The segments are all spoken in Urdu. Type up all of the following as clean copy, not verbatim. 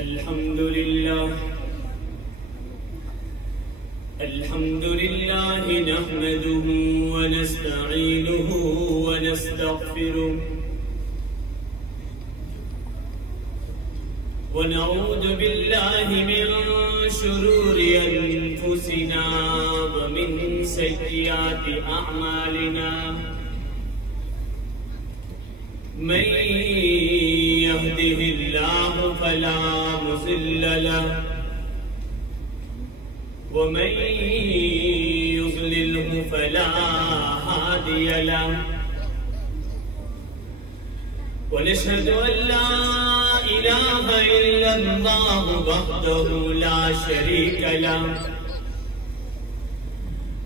الحمد لله نحمده ونستعينه ونستغفره ونعوذ بالله من شرور أنفسنا ومن سيئات أعمالنا من يهده الله فلا مضل له ومن يضلله فلا هادي له ونشهد أن لا إله إلا الله وحده لا شريك له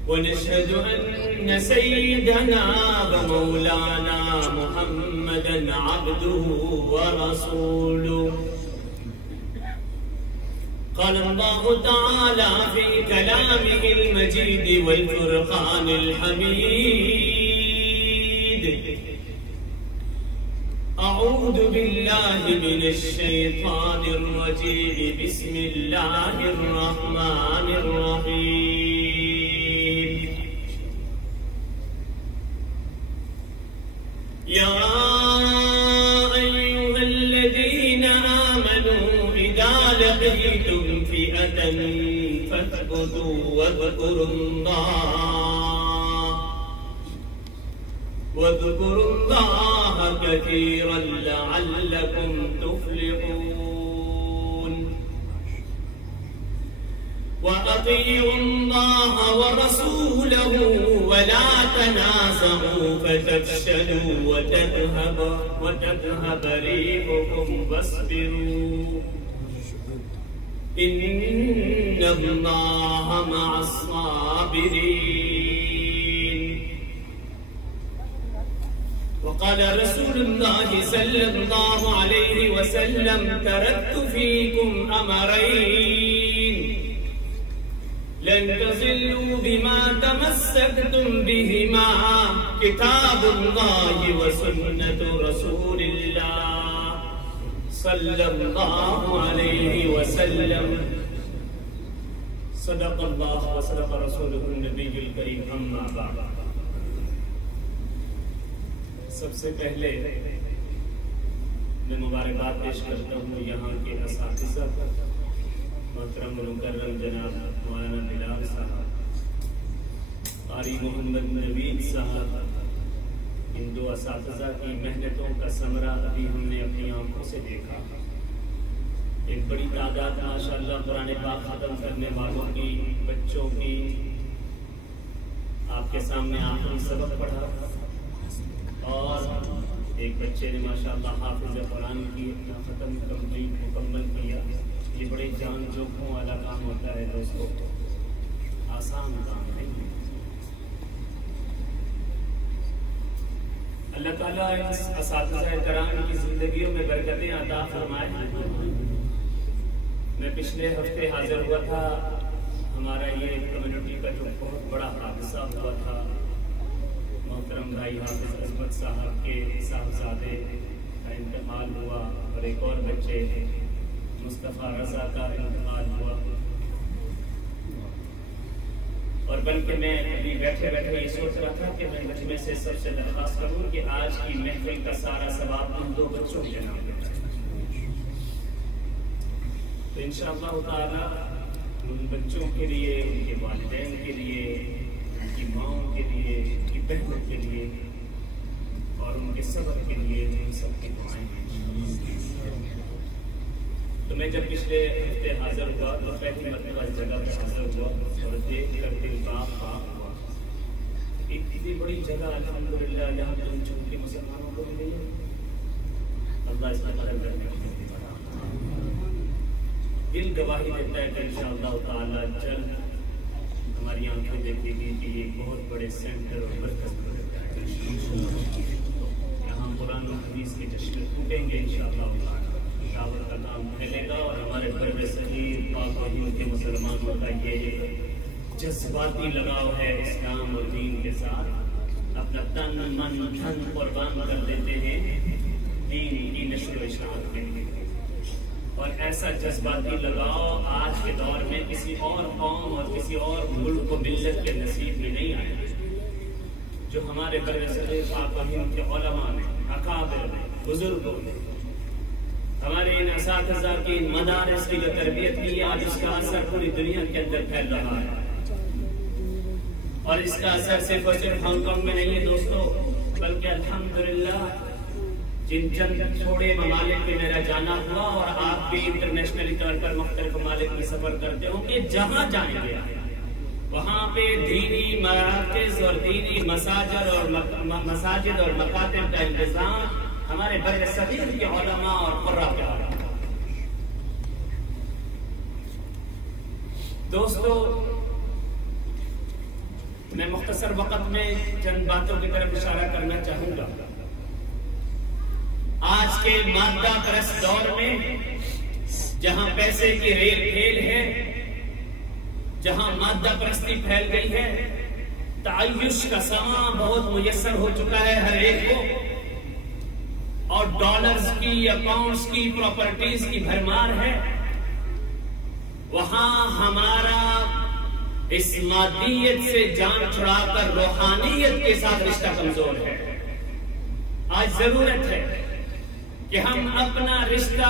ونشهد أن سيدنا ومولانا محمدا عبده ورسوله قال الله تعالى في كلامه المجيد والفرقان الحميد أعوذ بالله من الشيطان الرجيم بسم الله الرحمن الرحيم يا أيها الذين آمنوا إذا لقيتم فئة فاثبتوا واذكروا الله كثيرا لعلكم تفلحون وأطيعوا الله ورسوله ولا تنازعوا فتفشلوا وتذهب ريحكم واصبروا إن الله مع الصابرين وقال رسول الله صلى الله عليه وسلم تركت فيكم أمرين لن تضلوا بما تمسكتم بهما كتاب الله وسنة رسول الله صلى الله عليه وسلم صدق الله وصدق رسوله النبي الكريم أما بعد سب سے پہلے میں مبارکباد پیش کرتا ہوں یہاں کے اساتذہ محترم مکرم جناب مولانا بلال صاحب، قاری محمد نوید صاحب، ان دو اساتذہ کی محنتوں کا ثمرہ ابھی ہم نے اپنی آنکھوں سے دیکھا۔ ایک بڑی تعداد ماشاءاللہ قرآن پاک ختم کرنے والوں کی، بچوں کی، آپ کے سامنے آخری سبق پڑھا اور ایک بچے نے ماشاءاللہ حافظ قرآن کی اپنا ختم مکمل کیا۔ یہ بڑے جان جوکھوں والا کام ہوتا ہے دوستوں، آسان کام نہیں۔ اللہ تعالیٰ اس اساتذہ کرام کی زندگیوں میں برکتیں عطا فرمائے۔ میں پچھلے ہفتے حاضر ہوا تھا، ہمارا یہ کمیونٹی کا جو بہت بڑا حادثہ ہوا تھا، محترم بھائی حافظ عظمت صاحب کے صاحبزادے کا انتقال ہوا اور ایک اور بچے مصطفیٰ رضا کا انتقال ہوا، اور بلکہ میں ابھی بیٹھے یہ سوچ رہا تھا کہ میں مجمع سے سب سے درخواست کروں کہ آج کی محفل کا سارا ثواب ان دو بچوں کے نام پہ تو انشاءاللہ تعالی ان بچوں کے لیے، ان کے والدین کے لیے، ان کی ماؤں کے لیے، ان کی بہنوں کے لیے اور ان کے صبر کے لیے ہم سب کی دعائیں ہیں۔ تو میں جب پچھلے ہفتے حاضر ہوا تو پہلی مرتبہ اس جگہ پہ حاضر ہوا اور دیکھ کر دل پاک ہوا۔ اتنی بڑی جگہ الحمدللہ یہاں پر چونکہ مسلمانوں کو ملی ہے، اللہ اس میں قدر کرنے کو ملی بڑا دل گواہی دیتا ہے کہ انشاءاللہ تعالی جلد ہماری آنکھیں دیکھے گی کہ یہ بہت بڑے سینٹر اور مرکز بنتا ہے۔ یہاں قرآن و حدیث کے جشن ٹوٹیں گے انشاءاللہ تعالی، دعوت کا کام پھیلے گا اور ہمارے برد صغیر پاک و ہند کے مسلمانوں کا یہ جذباتی لگاؤ ہے اسلام اور دین کے ساتھ، اپنا تن من دھن قربان کر دیتے ہیں دین کی نشر و اشاعت کے لیے، اور ایسا ایسا جذباتی لگاؤ آج کے دور میں کسی اور قوم اور کسی اور ملک کو ملت کے نصیب میں نہیں آیا جو ہمارے برصغیر پاک و ہند کے علماء نے، اکابر نے، بزرگوں نے، ہمارے ان اساتذہ کی ان مدارس کی جو تربیت کی، آج اس کا اثر پوری دنیا کے اندر پھیل رہا ہے۔ اور اس کا اثر صرف اور صرف ہانگ کانگ میں نہیں ہے دوستو، بلکہ الحمدللہ جن چند چھوڑے ممالک میں میرا جانا ہوا، اور آپ بھی انٹرنیشنلی طور پر مختلف ممالک میں سفر کرتے ہوں کہ جہاں جائیں گے وہاں پہ دینی مراکز اور دینی مساجد اور مکاتب کا انتظام ہمارے برصغیر کے علماء اور قراء کے رہا۔ دوستو میں مختصر وقت میں چند باتوں کی طرف اشارہ کرنا چاہوں گا۔ آج کے مادہ پرست دور میں جہاں پیسے کی ریل کھیل ہے، جہاں مادہ پرستی پھیل گئی ہے، تعیش کا سامان بہت میسر ہو چکا ہے ہر ایک کو، اور ڈالرز کی یا پاؤنڈز کی پراپرٹیز کی بھرمار ہے، وہاں ہمارا اس مادیت سے جان چھڑا کر روحانیت کے ساتھ رشتہ کمزور ہے۔ آج ضرورت ہے کہ ہم اپنا رشتہ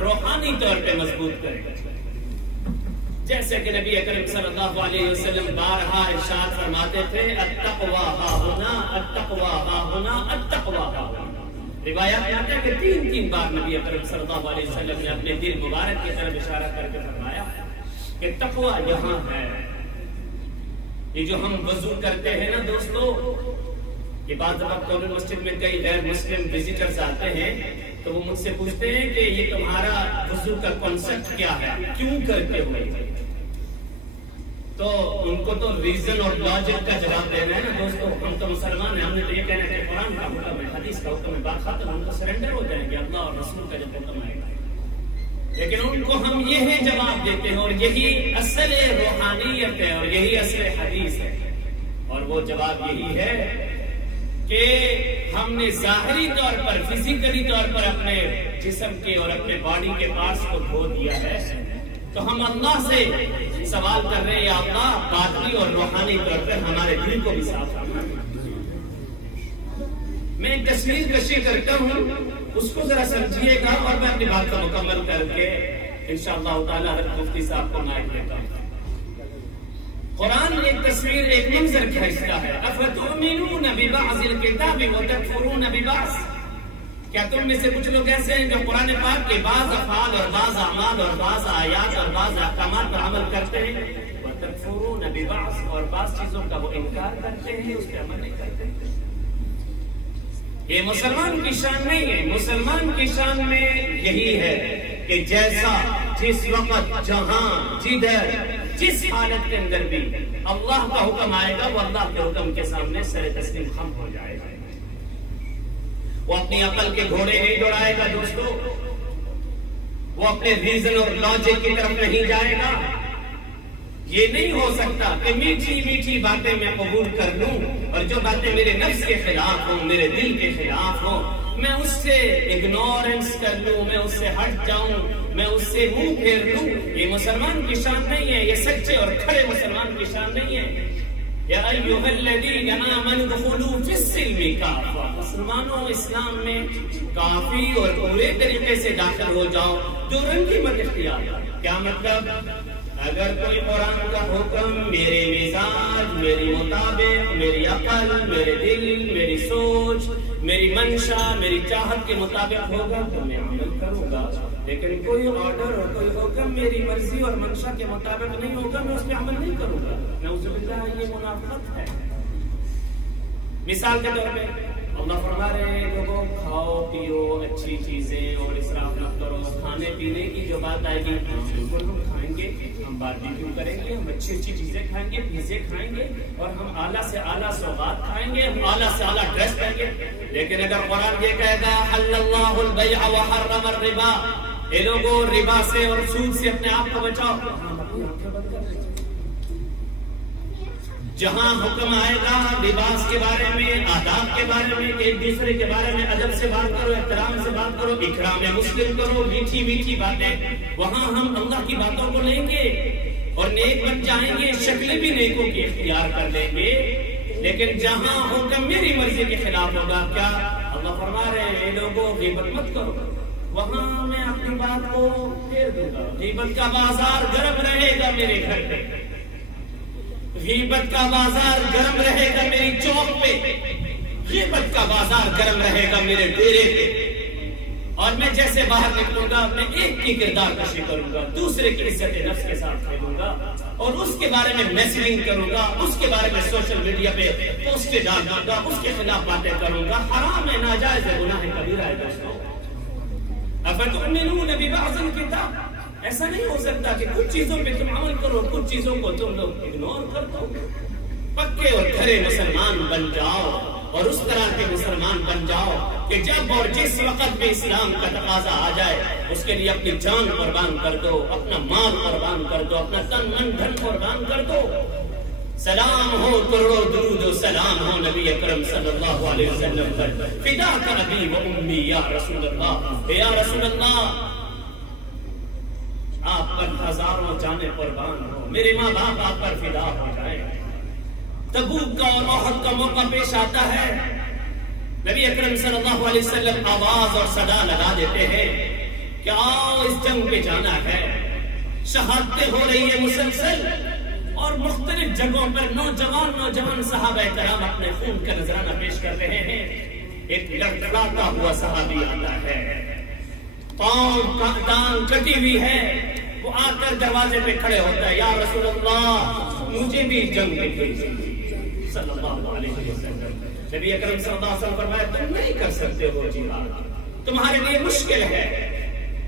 روحانی طور پہ مضبوط کریں، جیسے کہ نبی اکرم صلی اللہ علیہ وسلم بارہا ارشاد فرماتے تھے، التقوی ہاہنا، التقوی ہاہنا، التقوی ہاہنا۔ روایات میں آتا ہے کہ تین بار نبی اکرم صلی اللہ علیہ وسلم نے اپنے دل مبارک کی طرف اشارہ کر کے فرمایا کہ تقوی یہاں ہے۔ یہ جو ہم وضو کرتے ہیں نا دوستو، یہ بعض وقت کالج مسجد میں کئی غیر مسلم وزیٹرز آتے ہیں تو وہ مجھ سے پوچھتے ہیں کہ یہ تمہارا وضو کا کانسیپٹ کیا ہے، کیوں کرتے ہو؟ تو ان کو تو ریزن اور لاجک کا جواب دینا ہے نا دوستو۔ ہم تو مسلمان ہیں، ہم نے تو یہ کہنا ہے کہ قرآن کا حکم ہے، حدیث کا حکم ہے، بات ختم، ہم تو سرنڈر ہو جائیں گے اللہ اور رسول کا جب حکم آئے گا۔ لیکن ان کو ہم یہ جواب دیتے ہیں، اور یہی اصل روحانیت ہے اور یہی اصل حدیث ہے، اور وہ جواب یہی ہے کہ ہم نے ظاہری طور پر، فزیکلی طور پر اپنے جسم کے اور اپنے باڈی کے پارٹس کو دھو دیا ہے، تو ہم اللہ سے سوال کر رہے ہیں، یا اللہ باطنی اور روحانی طور پر ہمارے دل کو بھی صاف رکھنا۔ میں ایک تصویر کشی کرتا ہوں، اس کو ذرا سمجھیے گا اور میں اپنی بات کو مکمل کر کے انشاءاللہ تعالی حضرت مفتی صاحب کو مائک دیتا ہوں۔ قرآن ایک تصویر، ایک منظر کھینچتا ہے، افتؤمنون ببعض الکتاب وتکفرون ببعض۔ کیا تم میں سے کچھ لوگ ایسے ہیں جو قرآن پاک کے بعض افعال اور بعض اعمال اور بعض آیات اور بعض احکامات پر عمل کرتے ہیں، وتکفرون ببعض، اور بعض چیزوں کا وہ انکار کرتے ہیں، اس پہ عمل نہیں کرتے؟ یہ مسلمان کی شان نہیں ہے۔ مسلمان کی شان میں یہی ہے کہ جیسا، جس وقت، جہاں، جدھر، جس حالت کے اندر بھی اللہ کا حکم آئے گا، وہ اللہ کے حکم کے سامنے سر تسلیم خم ہو جائے گا۔ وہ اپنی عقل کے گھوڑے نہیں دوڑائے گا دوستو، وہ اپنے ریزن اور لاجک کی طرف نہیں جائے گا۔ یہ نہیں ہو سکتا کہ میٹھی میٹھی باتیں میں قبول کر لوں، اور جو باتیں میرے نفس کے خلاف ہوں، میرے دل کے خلاف ہوں، میں اس سے اگنورنس کر لوں، میں اس سے ہٹ جاؤں، میں اس سے منہ پھیر لوں۔ یہ مسلمان کی شان نہیں ہے، یہ سچے اور کھڑے مسلمان کی شان نہیں ہے۔ یا ایھا الذین آمنوا ادخلوا فی السلم کافہ، مسلمانوں اسلام میں کافی اور پورے طریقے سے داخل ہو جاؤ، جو رنگی مت اختیار۔ کیا مطلب؟ اگر کوئی قرآن کا حکم میرے مزاج، میری مطابق، میری عقل، میرے دل، میری سوچ، میری منشا، میری چاہت کے مطابق ہوگا تو میں عمل کروں گا، لیکن کوئی آرڈر اور کوئی حکم میری مرضی اور منشا کے مطابق نہیں ہوگا، میں اس پہ عمل نہیں کروں گا۔ نعوذ باللہ، یہ منافقت ہے۔ مثال کے طور پہ اللہ فرما رہے ہیں لوگوں کھاؤ پیو اچھی چیزیں اور اسراف نہ کرو۔ کھانے پینے کی جو بات آئے گی بالکل ہم کھائیں گے، ہم باربیکیو کریں گے، ہم اچھی اچھی چیزیں کھائیں گے، پیزے کھائیں گے، اور ہم اعلیٰ سے اعلیٰ سوغات کھائیں گے، ہم اعلیٰ سے اعلیٰ ڈریس پہنیں گے۔ لیکن اگر قرآن یہ کہے گا حل اللہ البیع وحرم الربا، اے لوگوں ربا سے اور سود سے اپنے آپ کو بچاؤ، جہاں حکم آئے گا لباس کے بارے میں، آداب کے بارے میں، ایک دوسرے کے بارے میں ادب سے بات کرو، احترام سے بات کرو، اکرام مسلم کرو، میٹھی میٹھی باتیں، وہاں ہم اللہ کی باتوں کو لیں گے اور نیک بن جائیں گے، شکلیں بھی نیکوں کی اختیار کر لیں گے۔ لیکن جہاں حکم میری مرضی کے خلاف ہوگا، کیا اللہ فرما رہے ہیں لوگوں غیبت مت کرو، وہاں میں اپنی بات کو پھیر دوں گا۔ غیبت کا بازار گرم رہے گا میرے گھر پہ، غیبت کا بازار گرم رہے گا میری چوک پہ، غیبت کا بازار گرم رہے گا میرے ڈیرے پہ، اور میں جیسے باہر نکلوں گا میں ایک کی کردار کشی کروں گا، دوسرے کی عزت نفس کے ساتھ کھیلوں گا اور اس کے بارے میں میسنگ کروں گا، اس کے بارے میں سوشل میڈیا پہ پوسٹیں ڈالوں گا، اس کے خلاف باتیں کروں گا۔ حرام ہے، ناجائز ہے، گناہ کبیرہ ہے دوستوں۔ افتؤمنون ببعض الکتاب، ایسا نہیں ہو سکتا کہ کچھ چیزوں پہ تم عمل کرو، کچھ چیزوں کو تم لوگ اگنور کر دو۔ پکے اور کھرے مسلمان بن جاؤ اور اس طرح کے مسلمان بن جاؤ کہ جب اور جس وقت میں اسلام کا تقاضا آ جائے اس کے لیے اپنی جان قربان کر دو، اپنا مال قربان کر دو، اپنا تن من دھن قربان کر دو۔ سلام ہو، کروڑوں درود و سلام ہو نبی اکرم صلی اللہ علیہ وسلم پر، فداک ابی و امی یا رسول اللہ، یا رسول اللہ آپ پر ہزاروں جانیں قربان ہو، میرے ماں باپ آپ پر فدا ہو جائیں۔ تبوک کا اور احد کا موقع پیش آتا ہے، نبی اکرم صلی اللہ علیہ وسلم آواز اور صدا لگا دیتے ہیں کہ آؤ اس جنگ پہ جانا ہے۔ شہادتیں ہو رہی ہے مسلسل اور مختلف جگہوں پر نوجوان صحابہ کرام اپنے خون کا نذرانہ پیش کر رہے ہیں۔ ایک لڑکڑاتا ہوا صحابی آتا ہے، پاؤں ٹانگ کٹی ہوئی ہے، وہ آ کر دروازے پہ کھڑے ہوتا ہے، یا رسول اللہ مجھے بھی جنگ میں بھیجیے صلی اللہ علیہ وسلم۔ نبی اکرم صلی اللہ علیہ وسلم فرمایا تم نہیں کر سکتے ہو جہاد، تمہارے لیے مشکل ہے،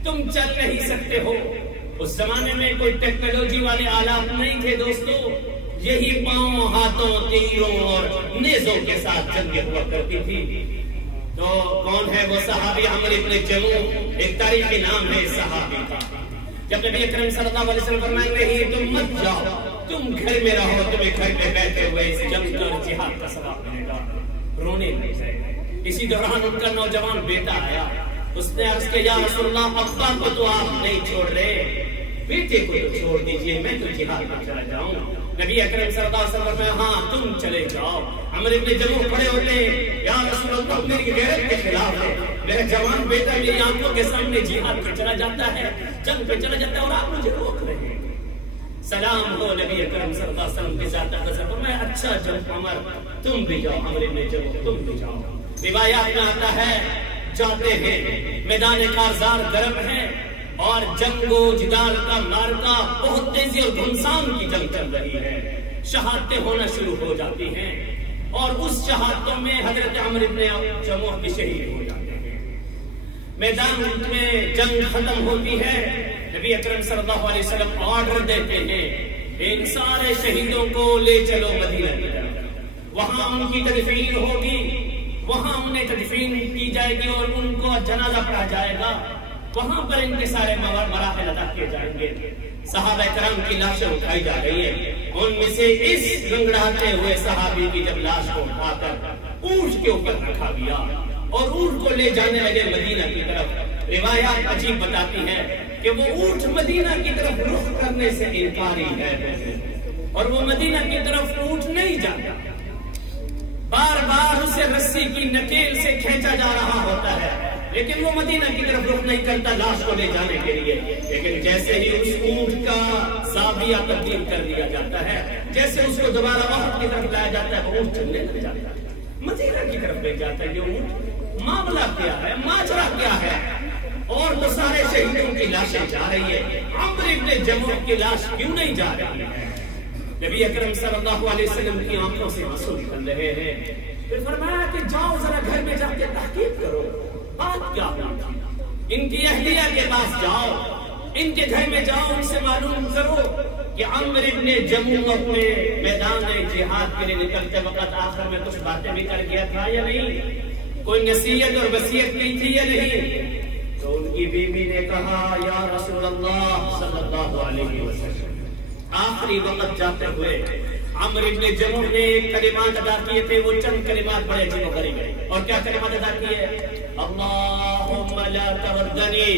تم چل نہیں سکتے ہو۔ اس زمانے میں کوئی ٹیکنالوجی والے آلات نہیں تھے دوستو، یہی پاؤں، ہاتھوں، تیروں اور نیزوں کے ساتھ جنگیں ہوا کرتی تھی۔ تو کون ہے وہ صحابی عمرو ابن جموح، ایک تاریخی نام ہے اس صحابی کا۔ جب نبی اکرم صلی اللہ علیہ وسلم فرمائیں نہیں تم مت جاؤ، تم گھر میں رہو، تمہیں گھر میں بیٹھے ہوئے اس جنگ اور جہاد کا ثواب ملے گا، رونے لگ جائے گا۔ اسی دوران ان کا نوجوان بیٹا آیا، اس نے عرض کیا یا رسول اللہ ابا کو تو آپ نہیں چھوڑ رہے، بیٹے کو تو چھوڑ دیجئے، میں تو جہاد میں چلا جاؤں۔ نبی اکرم صلی اللہ علیہ وسلم میں ہاں تم چلے جاؤ۔ عمرو ابن جموح کھڑے ہوتے ہیں، یا رسول اللہ میری غیرت کے خلاف ہے، میرا جوان بیٹا میری آنکھوں کے سامنے جہاد پہ چلا جاتا ہے، جنگ پہ چلا جاتا ہے اور آپ مجھے روک رہے ہیں۔ سلام ہو نبی اکرم صلی اللہ علیہ وسلم کے ذات اقدس پر، میں اچھا جب عمر تم بھی جاؤ، عمرو ابن جموح تم بھی جاؤ۔ روایات میں آتا ہے جاتے ہیں، میدان کارزار گرم ہے اور جنگ و جدال کا مارکا بہت تیزی اور گھمسان کی جنگ چل رہی ہے، شہادتیں ہونا شروع ہو جاتی ہیں اور اس شہادتوں میں حضرت عمرو ابن جموح بھی شہید ہو جاتے ہیں۔ میدان میں جنگ ختم ہوتی ہے، نبی اکرم صلی اللہ علیہ وسلم آرڈر دیتے ہیں ان سارے شہیدوں کو لے چلو مدینہ کی طرف، وہاں ان کی تدفین ہوگی، وہاں انہیں تدفین کی جائے گی اور ان کو جنازہ پڑھا جائے گا، وہاں پر ان کے سارے مراحل ادا کیے جائیں گے۔ صحابہ کرام کی لاشیں اٹھائی جا رہی ہیں، ان میں سے اس گنگڑاتے ہوئے صحابی کی جب لاش کو اٹھا کر اونٹ کے اوپر رکھا گیا اور اونٹ کو لے جانے لگے مدینہ کی طرف، روایات عجیب بتاتی ہیں کہ وہ اونٹ مدینہ کی طرف رخ کرنے سے انکاری ہے اور وہ مدینہ کی طرف اونٹ نہیں جاتا، بار بار اسے رسی کی نکیل سے کھینچا جا رہا ہوتا ہے لیکن وہ مدینہ کی طرف رخ نہیں کرتا لاش کو لے جانے کے لیے۔ لیکن جیسے ہی اس اونٹ کا زاویہ تبدیل کر دیا جاتا ہے، جیسے اس کو دوبارہ احد کی طرف لایا جاتا ہے، وہ اونٹ چلنے لگ جاتا ہے، مدینہ کی طرف لے جاتا ہے۔ یہ اونٹ معاملہ کیا ہے، ماجرا کیا ہے، اور وہ سارے شہیدوں کی لاشیں جا رہی ہے، عمرو ابن جموح کی لاش کیوں نہیں جا رہی ہے؟ نبی اکرم صلی اللہ علیہ وسلم کی آنکھوں سے آنسو نکل رہے ہیں۔ پھر فرمایا کہ جاؤ ذرا گھر میں جا کے تحقیق کرو، بات کیا ہوئی، ان کی اہلیہ کے پاس جاؤ، ان کے گھر میں جاؤ، ان سے معلوم کرو کہ عمرو ابن جموح اپنے میدان جہاد کے لیے نکلتے وقت آخر میں کچھ باتیں بھی کر گیا تھا یا نہیں، کوئی نصیحت اور وصیت کی تھی یا نہیں۔ تو ان کی بیوی نے کہا یا رسول اللہ صلی اللہ علیہ وسلم، آخری وقت جاتے ہوئے عمرو بن جموح نے کلمات ادا کیے تھے، وہ چند کلمات بڑے عجیب و غریب ہیں. اور کیا کلمات ادا کیے؟ اللہم لا تردنی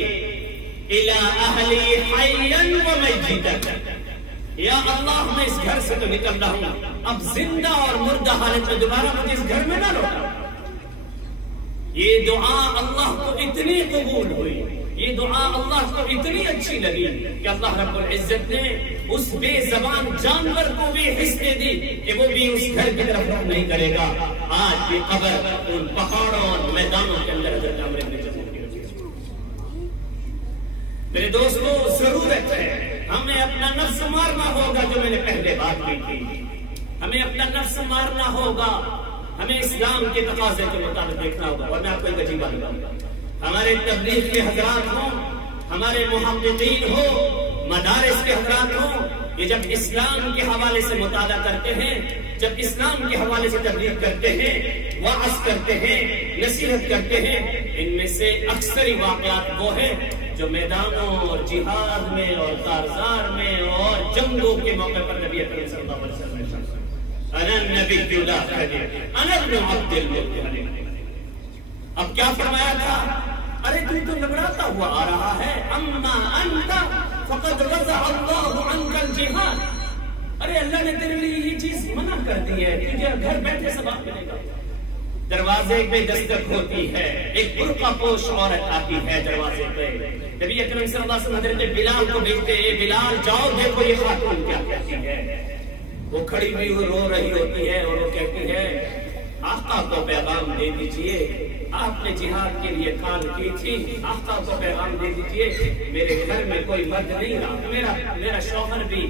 الى اہلی حیا ومیتا. یا اللہ میں اس گھر سے تو نکل رہا ہوں، اب زندہ اور مردہ حالت میں دوبارہ مجھے اس گھر میں نہ لوٹا. یہ دعا اللہ کو اتنی قبول ہوئی، یہ دعا اللہ کو اتنی اچھی لگی کہ اللہ رب العزت نے اس بے زبان جانور کو بھی حص دے دی کہ وہ بھی اس گھر کی طرف رخ نہیں کرے گا. آج یہ قبر ان پہاڑوں اور میدانوں کے اندر حضرت عمرو بن جموح کی رکھی. میرے دوستو، ضرورت ہے ہمیں اپنا نفس مارنا ہوگا، جو میں نے پہلے بات کی تھی. ہمیں اپنا نفس مارنا ہوگا، ہمیں اسلام کے تقاضے کے مطابق دیکھنا ہوگا. اور میں آپ کو ایک عجیب بات بتاؤں گا، ہمارے تبلیغ کے حضرات ہوں، ہمارے محققین ہو، مدارس کے حضرات ہوں، یہ جب اسلام کے حوالے سے مطالعہ کرتے ہیں، جب اسلام کے حوالے سے تبلیغ کرتے ہیں، وعظ کرتے ہیں، نصیحت کرتے ہیں، ان میں سے اکثر واقعات وہ ہیں جو میدانوں اور جہاد میں اور کارزار میں اور جنگوں کے موقع پر نبی اکرم صلی اللہ علیہ وسلم انا النبی لا کذب انا ابن عبد المطلب. اب کیا فرمایا تھا؟ ارے تو لبڑاتا ہوا آ رہا ہے، اما انت فقد رضع اللہ عنک الجہاد. ارے اللہ نے تیرے لیے یہ چیز منع کر دی ہے، تجھے گھر بیٹھے ثواب ملے گا. دروازے پہ دستک ہوتی ہے، ایک برقع پوش عورت آتی ہے دروازے پہ. نبی اکرم صلی اللہ علیہ وسلم حضرت بلال کو بھیجتے ہیں، بلال جاؤ دیکھو یہ خاتون کیا کہتی ہے. وہ کھڑی ہوئی وہ رو رہی ہوتی ہے اور وہ کہتی ہے آقا کو پیغام دے دیجئے، آپ نے جہاد کے لیے کال کی تھی، آقا کو پیغام دے دیجئے میرے گھر میں کوئی مرد نہیں رہا، میرا شوہر بھی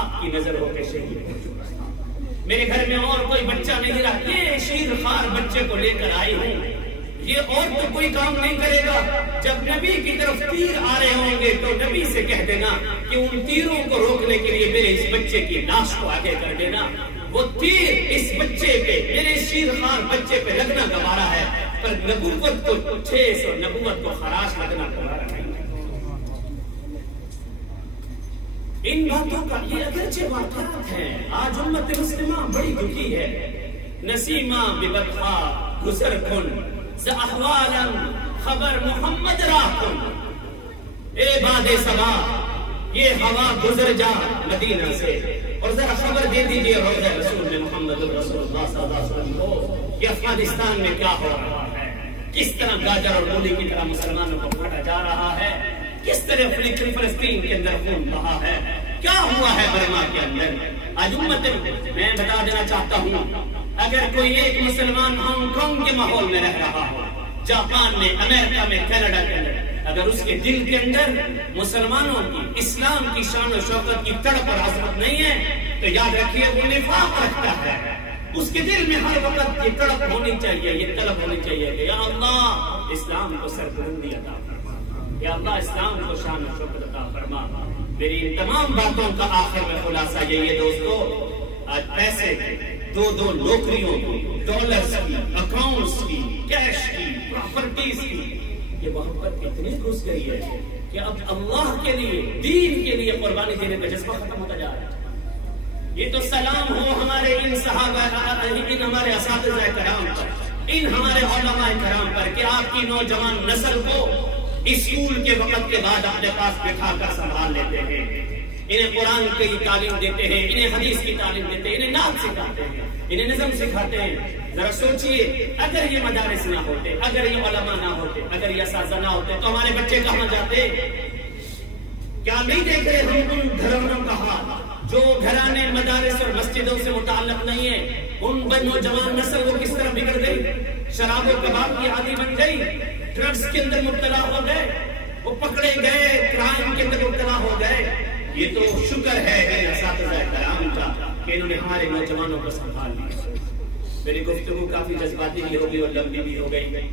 آپ کی نظر ہو کے شہید ہو چکا ہے، میرے گھر میں اور کوئی بچہ نہیں رہا، یہ شیر خوار بچے کو لے کر آئی ہوں، یہ اور تو کوئی کام نہیں کرے گا. جب نبی کی طرف تیر آ رہے ہوں گے تو نبی سے کہہ دینا کہ ان تیروں کو روکنے کے لیے میرے اس بچے کی لاش کو آگے کر دینا. وہ تیر اس بچے پہ، میرے شیرخوار بچے پہ لگنا گوارا ہے، پر نبوت کو ٹھیس اور نبوت کو خراش لگنا گوارا نہیں. ان باتوں کا یہ اگرچہ واقعات ہیں. آج امت مسلمہ بڑی دکھی ہے. نسیمہ ببدخا گزر کن ز احوالا خبر محمد را کن. اے باد صبا یہ ہوا گزر جا مدینہ سے اور ذرا خبر دے دیجئے روضہ رسول محمد رسول اللہ صلی اللہ علیہ وسلم کو کہ افغانستان میں کیا ہو رہا ہے، کس طرح گاجر اور مولی کی طرح مسلمانوں کو کاٹا جا رہا ہے، کس طرح فلسطین کے اندر خون بہا ہے، کیا ہوا ہے برما کے اندر. آج امت میں بتا دینا چاہتا ہوں، اگر کوئی ایک مسلمان ہانگ کانگ کے ماحول میں رہ رہا ہو، جاپان میں، امریکہ میں، کینیڈا کے اندر، اگر اس کے دل کے اندر مسلمانوں کی، اسلام کی شان و شوکت کی تڑپ اور عظمت نہیں ہے تو یاد رکھیے وہ نفاق رکھتا ہے. اس کے دل میں ہر وقت یہ تڑپ ہونی چاہیے، یہ طلب ہونی چاہیے کہ یا اللہ اسلام کو سربلندی عطا فرما، یا اللہ اسلام کو شان و شوکت عطا فرما. میری ان تمام باتوں کا آخر میں خلاصہ یہی ہے دوستو، آج پیسے دو نوکریوں کی، ڈالرز کی، اکاؤنٹس کی، کیش کی، پراپرٹیز کی، یہ محبت اتنی گھس گئی ہے کہ اب اللہ کے لیے، دین کے لیے قربانی دینے کا جذبہ ختم ہوتا جا رہا ہے. یہ تو سلام ہو ہمارے ان صحابہ، ان ہمارے اساتذہ کرام پر، ان ہمارے علماء کرام پر کہ آپ کی نوجوان نسل کو اسکول کے وقت کے بعد اپنے پاس بٹھا کر سنبھال لیتے ہیں، انہیں قرآن کی تعلیم دیتے ہیں، انہیں حدیث کی تعلیم دیتے ہیں، انہیں نعت سکھاتے ہیں، انہیں نظم سکھاتے ہیں. ذرا سوچئے اگر یہ مدارس نہ ہوتے، اگر یہ علماء نہ ہوتے، اگر یہ اساتذہ نہ ہوتے تو ہمارے بچے کہاں جاتے؟ کیا نہیں دیکھ رہے ہم ان گھرانوں کا حال جو گھرانے مدارس اور مسجدوں سے متعلق نہیں ہے؟ ان نوجوان نسل وہ کس طرح بگڑ گئی، شراب و کباب کی عادی بن گئی، ڈرگز کے اندر مبتلا ہو گئے، وہ پکڑے گئے، کرائم کے اندر مبتلا ہو گئے. یہ تو شکر ہے ان اساتذہ کرام کا کہ انہوں نے ہمارے نوجوانوں کو سنبھال لیا. میری گفتگو کافی جذباتی بھی ہوگی اور لمبی بھی ہو گئی.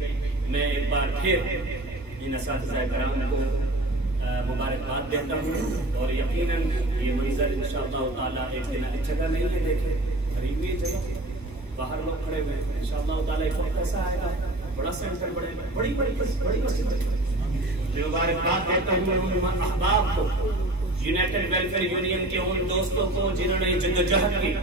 میں ایک بار پھر ان اساتذہ کرام کو مبارکباد دیتا ہوں اور یقیناً یہ منظر انشاءاللہ تعالیٰ ایک دن ایک جگہ نہیں ہے، دیکھیں قریب بھی جگہ، باہر لوگ کھڑے ہوئے ہیں، انشاءاللہ تعالیٰ ایک وقت ایسا آئے گا بڑا سینٹر، بڑی مسجد. میں مبارکباد دیتا ہوں ان احباب کو، یونائٹڈ ویلفیئر یونین کے ان دوستوں کو جنہوں نے جدوجہد کی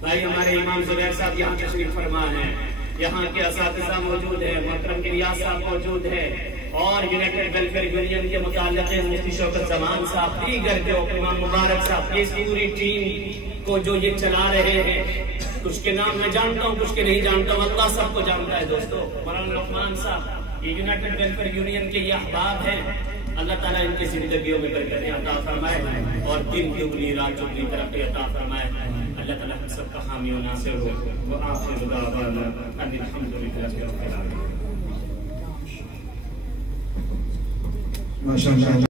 بھائی ہمارے امام زبیر صاحب یہاں تشریف فرما ہیں، یہاں کے اساتذہ موجود ہیں، محترم ریاض صاحب موجود ہیں، اور یونائٹڈ ویلفیئر یونین کے متعلق مفتی شوکت زمان صاحب، دیگر جو امام مبارک صاحب، اس پوری ٹیم کو جو یہ چلا رہے ہیں، کچھ کے نام میں جانتا ہوں، کچھ کے نہیں جانتا ہوں، اللہ سب کو جانتا ہے دوستو۔ مولانا لقمان صاحب یہ یونائٹڈ ویلفیئر یونین کے یہ احباب ہیں، اللہ تعالیٰ ان کی زندگیوں میں برکتیں عطا فرمائے اور دن کی اگلی رات چگلی ترقی عطا فرمائے۔ اللہ تعالیٰ ہم سب کا حامی و ناصر ہو۔ وآخر دعوانا ان الحمد للہ رب العالمین۔